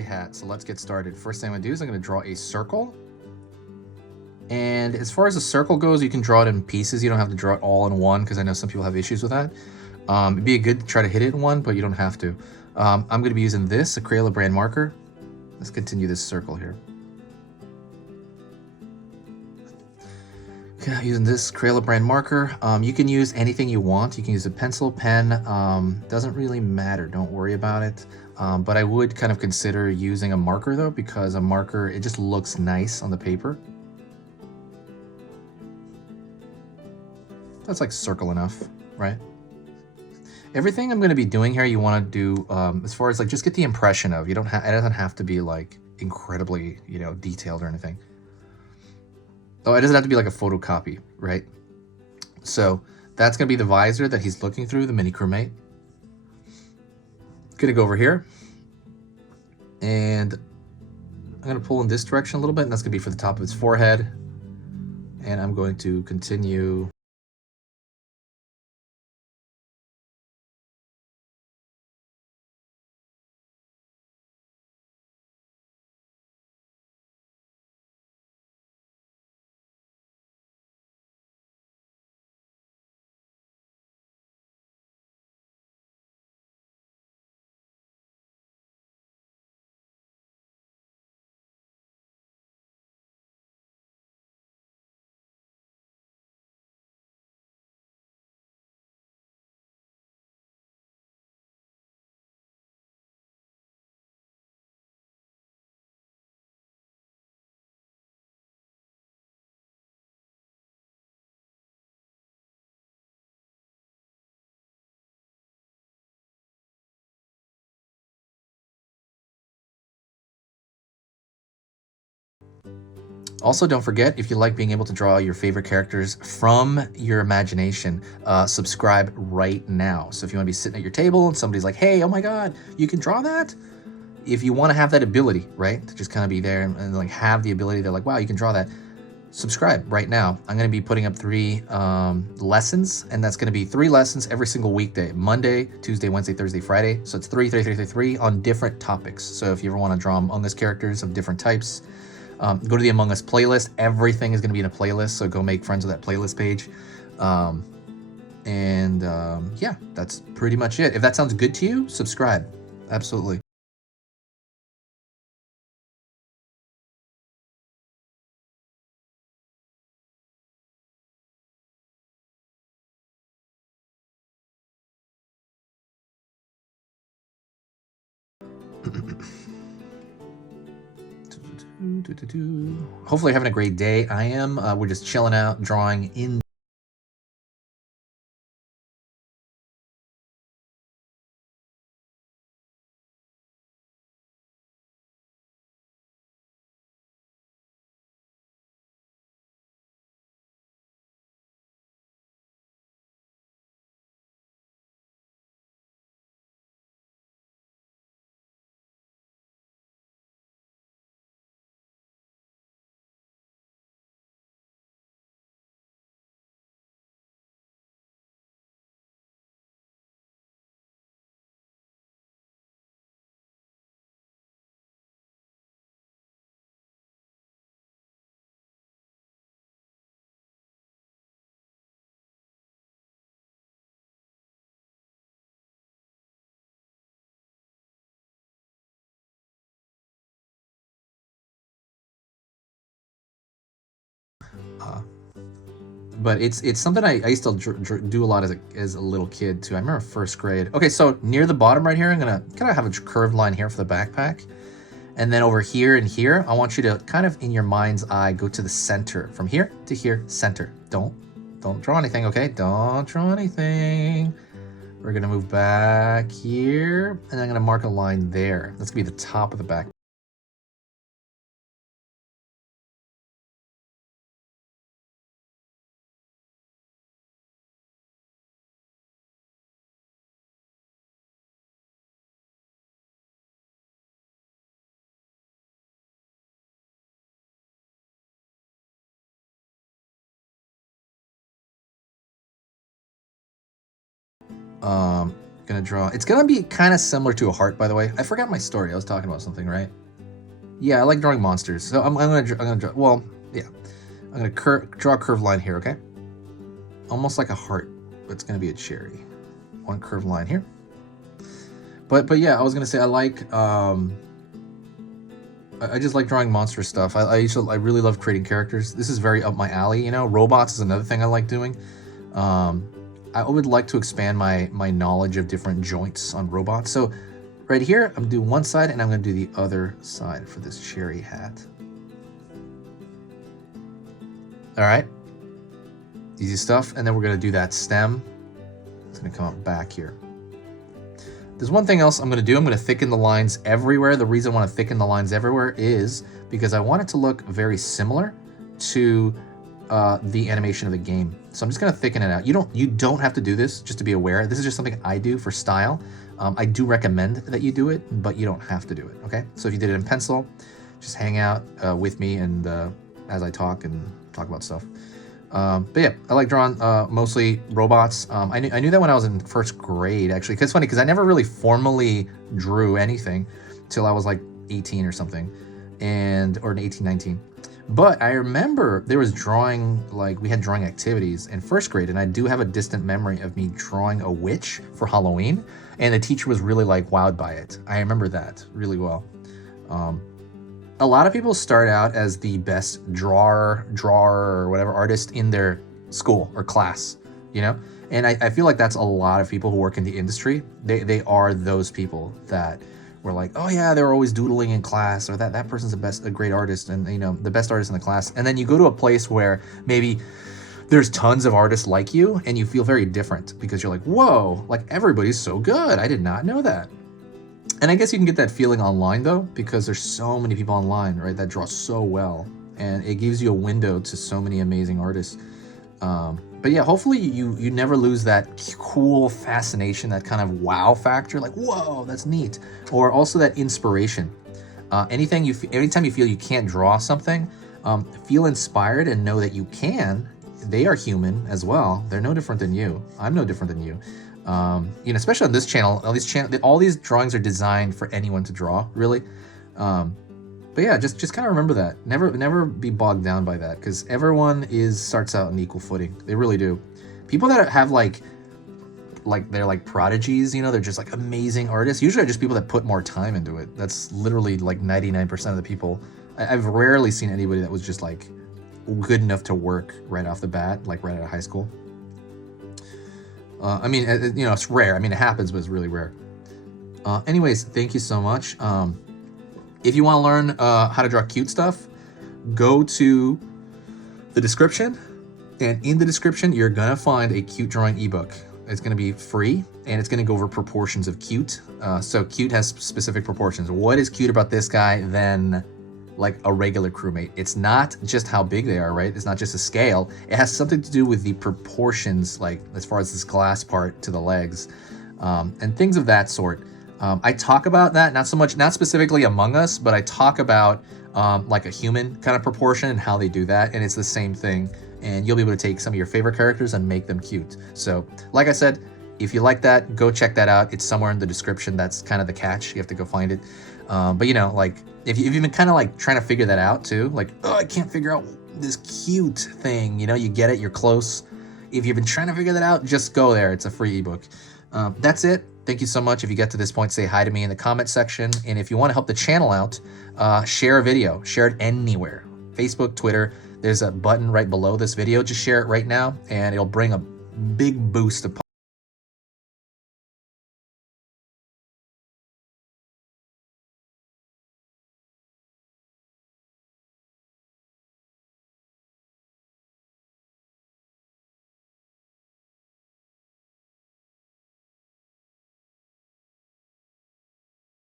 hat. So let's get started. First thing I'm gonna do is I'm gonna draw a circle. And as far as the circle goes, you can draw it in pieces. You don't have to draw it all in one because I know some people have issues with that. It'd be good to try to hit it in one, but you don't have to. I'm going to be using this, a Crayola brand marker. Let's continue this circle here. Okay, using this Crayola brand marker. You can use anything you want. You can use a pencil, pen. Doesn't really matter. Don't worry about it. But I would kind of consider using a marker though, because a marker, it just looks nice on the paper. That's like circle enough, right? Everything I'm going to be doing here, you want to do as far as like just get the impression of. You don't have, it doesn't have to be like incredibly, you know, detailed or anything. Oh, it doesn't have to be like a photocopy, right? So that's going to be the visor that he's looking through, the mini Crewmate. Gonna go over here, and I'm going to pull in this direction a little bit, and that's going to be for the top of his forehead. And I'm going to continue. Also, don't forget, if you like being able to draw your favorite characters from your imagination, subscribe right now. So if you want to be sitting at your table and somebody's like, hey, oh my God, you can draw that? If you want to have that ability, right, to just kind of be there and like have the ability, they're like, wow, you can draw that. Subscribe right now. I'm going to be putting up 3 lessons, and that's going to be 3 lessons every single weekday: Monday, Tuesday, Wednesday, Thursday, Friday. So it's 3, 3, 3, 3, 3 on different topics. So if you ever want to draw Among Us characters of different types, go to the Among Us playlist. Everything is going to be in a playlist, so go make friends with that playlist page. Yeah, that's pretty much it. If that sounds good to you, subscribe. Absolutely. Hopefully you're having a great day. I am. We're just chilling out, drawing in. But it's something I used to do a lot as a little kid too. I remember first grade. Okay, so near the bottom right here, I'm gonna kind of have a curved line here for the backpack. And then over here and here, I want you to kind of in your mind's eye go to the center. From here to here, center. Don't draw anything, okay? Don't draw anything. We're gonna move back here, and I'm gonna mark a line there. That's gonna be the top of the back. Gonna draw. It's gonna be kind of similar to a heart, by the way. I forgot my story. I was talking about something, right? Yeah, I like drawing monsters. So I'm gonna draw. Well, yeah, I'm gonna draw a curved line here. Okay, almost like a heart, but it's gonna be a cherry. One curved line here. But yeah, I was gonna say I like. I just like drawing monster stuff. I really love creating characters. This is very up my alley. You know, robots is another thing I like doing. I would like to expand my knowledge of different joints on robots. So right here, I'm doing one side and I'm gonna do the other side for this cherry hat. All right, easy stuff. And then we're gonna do that stem. It's gonna come up back here. There's one thing else I'm gonna do. I'm gonna thicken the lines everywhere. The reason I wanna thicken the lines everywhere is because I want it to look very similar to the animation of the game. So I'm just gonna thicken it out. You don't have to do this, just to be aware. This is just something I do for style. I do recommend that you do it, but you don't have to do it, okay? So if you did it in pencil, just hang out with me and as I talk about stuff. But yeah, I like drawing mostly robots. I knew that when I was in first grade, actually. 'Cause it's funny, because I never really formally drew anything till I was like 18 or something, or 18, 19. But I remember there was drawing, like we had drawing activities in first grade, and I do have a distant memory of me drawing a witch for Halloween, and the teacher was really like wowed by it. I remember that really well. A lot of people start out as the best drawer or whatever artist in their school or class, you know? And I feel like that's a lot of people who work in the industry. They are those people that were like, oh yeah, they're always doodling in class, or that person's a great artist, and you know, the best artist in the class. And then you go to a place where maybe there's tons of artists like you and you feel very different because you're like, whoa, like everybody's so good. I did not know that. And I guess you can get that feeling online though, because there's so many people online, right, that draw so well, and it gives you a window to so many amazing artists. But yeah, hopefully you never lose that cool fascination, that kind of wow factor, like, whoa, that's neat. Or also that inspiration. Anytime you feel you can't draw something, feel inspired and know that you can. They are human as well. They're no different than you. I'm no different than you. You know, especially on this channel, all these drawings are designed for anyone to draw, really. But yeah, just kind of remember that. Never be bogged down by that, because everyone starts out on equal footing. They really do. People that have like they're like prodigies, you know, they're just like amazing artists. Usually are just people that put more time into it. That's literally like 99% of the people. I've rarely seen anybody that was just like good enough to work right off the bat, like right out of high school. I mean, you know, it's rare. I mean, it happens, but it's really rare. Anyways, thank you so much. If you want to learn how to draw cute stuff, go to the description. And in the description, you're going to find a cute drawing ebook. It's going to be free, and it's going to go over proportions of cute. So cute has specific proportions. What is cute about this guy than like a regular crewmate? It's not just how big they are, right? It's not just a scale. It has something to do with the proportions, like as far as this glass part to the legs, and things of that sort. I talk about that, not specifically Among Us, but I talk about like a human kind of proportion and how they do that, and it's the same thing. And you'll be able to take some of your favorite characters and make them cute. So, like I said, if you like that, go check that out. It's somewhere in the description. That's kind of the catch. You have to go find it. But you know, like if you've been kind of like trying to figure that out too, like, oh, I can't figure out this cute thing. You know, you get it, you're close. If you've been trying to figure that out, just go there. It's a free ebook. That's it. Thank you so much. If you get to this point, say hi to me in the comment section. And if you want to help the channel out, share a video. Share it anywhere. Facebook, Twitter. There's a button right below this video. Just share it right now, and it'll bring a big boost of